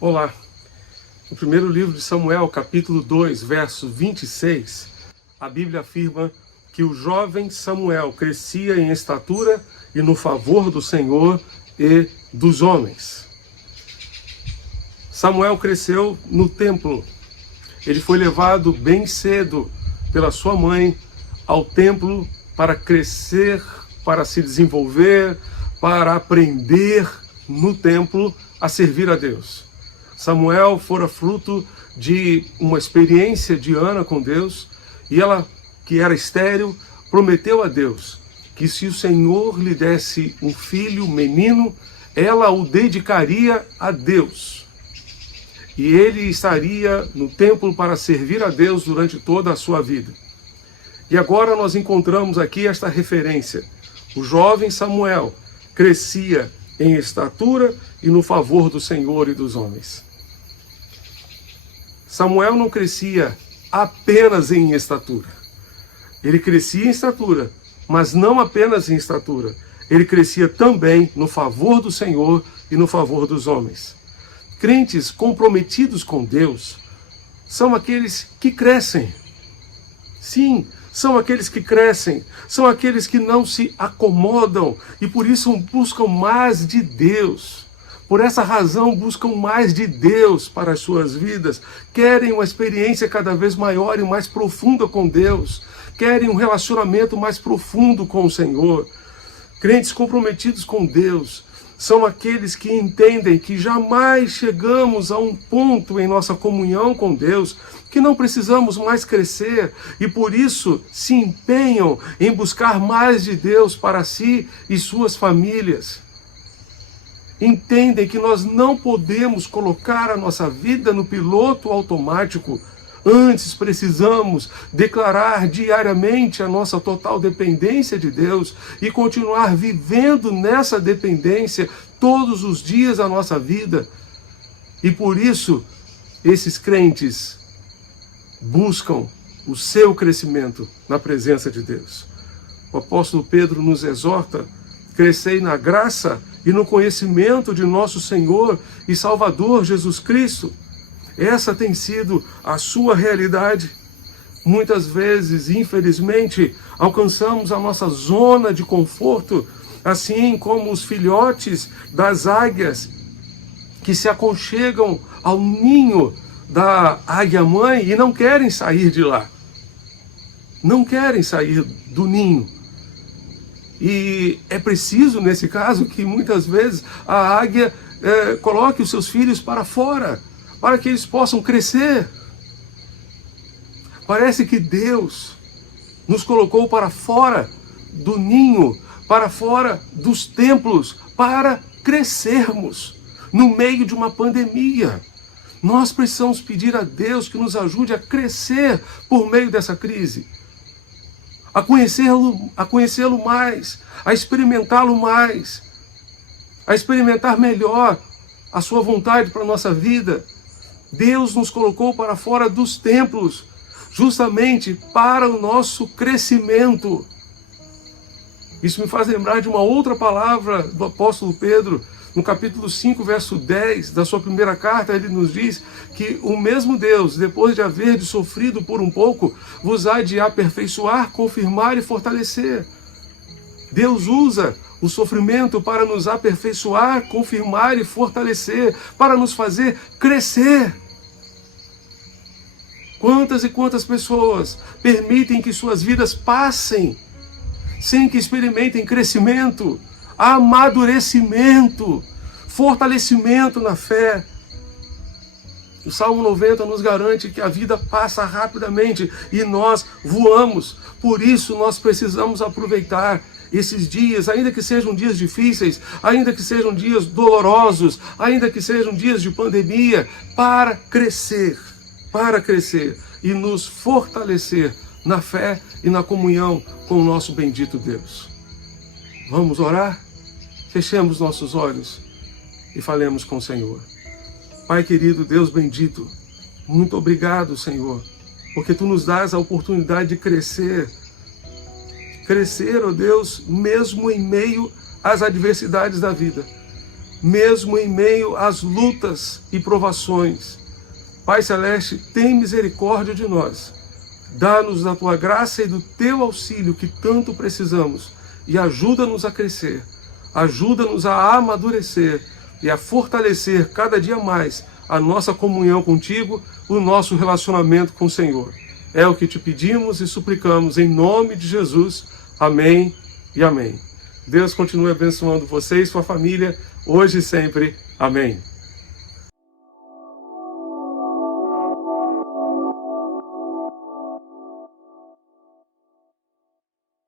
Olá, no primeiro livro de Samuel, capítulo 2, verso 26, a Bíblia afirma que o jovem Samuel crescia em estatura e no favor do Senhor e dos homens. Samuel cresceu no templo. Ele foi levado bem cedo pela sua mãe ao templo para crescer, para se desenvolver, para aprender no templo a servir a Deus. Samuel fora fruto de uma experiência de Ana com Deus, e ela, que era estéril, prometeu a Deus que se o Senhor lhe desse um filho, menino, ela o dedicaria a Deus. E ele estaria no templo para servir a Deus durante toda a sua vida. E agora nós encontramos aqui esta referência. O jovem Samuel crescia em estatura e no favor do Senhor e dos homens. Samuel não crescia apenas em estatura. Ele crescia em estatura, mas não apenas em estatura. Ele crescia também no favor do Senhor e no favor dos homens. Crentes comprometidos com Deus são aqueles que crescem. Sim, são aqueles que crescem, são aqueles que não se acomodam e por isso buscam mais de Deus. Por essa razão buscam mais de Deus para as suas vidas, querem uma experiência cada vez maior e mais profunda com Deus, querem um relacionamento mais profundo com o Senhor. Crentes comprometidos com Deus são aqueles que entendem que jamais chegamos a um ponto em nossa comunhão com Deus que não precisamos mais crescer e por isso se empenham em buscar mais de Deus para si e suas famílias. Entendem que nós não podemos colocar a nossa vida no piloto automático. Antes precisamos declarar diariamente a nossa total dependência de Deus e continuar vivendo nessa dependência todos os dias da nossa vida. E por isso, esses crentes buscam o seu crescimento na presença de Deus. O apóstolo Pedro nos exorta: crescei na graça e no conhecimento de nosso Senhor e Salvador Jesus Cristo. Essa tem sido a sua realidade. Muitas vezes, infelizmente, alcançamos a nossa zona de conforto, assim como os filhotes das águias que se aconchegam ao ninho da águia-mãe e não querem sair de lá. Não querem sair do ninho. E é preciso, nesse caso, que muitas vezes a águia coloque os seus filhos para fora, para que eles possam crescer. Parece que Deus nos colocou para fora do ninho, para fora dos templos, para crescermos no meio de uma pandemia. Nós precisamos pedir a Deus que nos ajude a crescer por meio dessa crise. A conhecê-lo mais, a experimentá-lo mais, a experimentar melhor a sua vontade para a nossa vida. Deus nos colocou para fora dos templos, justamente para o nosso crescimento. Isso me faz lembrar de uma outra palavra do apóstolo Pedro, no capítulo 5, verso 10 da sua primeira carta. Ele nos diz que o mesmo Deus, depois de haver sofrido por um pouco, vos há de aperfeiçoar, confirmar e fortalecer. Deus usa o sofrimento para nos aperfeiçoar, confirmar e fortalecer, para nos fazer crescer. Quantas e quantas pessoas permitem que suas vidas passem sem que experimentem crescimento, amadurecimento, fortalecimento na fé. O Salmo 90 nos garante que a vida passa rapidamente e nós voamos. Por isso nós precisamos aproveitar esses dias, ainda que sejam dias difíceis, ainda que sejam dias dolorosos, ainda que sejam dias de pandemia, para crescer e nos fortalecer na fé e na comunhão com o nosso bendito Deus. Vamos orar? Fechemos nossos olhos e falemos com o Senhor. Pai querido, Deus bendito, muito obrigado, Senhor, porque Tu nos dás a oportunidade de crescer. Crescer, ó Deus, mesmo em meio às adversidades da vida. mesmo em meio às lutas e provações. Pai Celeste, tem misericórdia de nós. Dá-nos da tua graça e do teu auxílio que tanto precisamos e ajuda-nos a crescer, ajuda-nos a amadurecer e a fortalecer cada dia mais a nossa comunhão contigo, o nosso relacionamento com o Senhor. É o que te pedimos e suplicamos em nome de Jesus. Amém e amém. Deus continue abençoando você e sua família, hoje e sempre. Amém.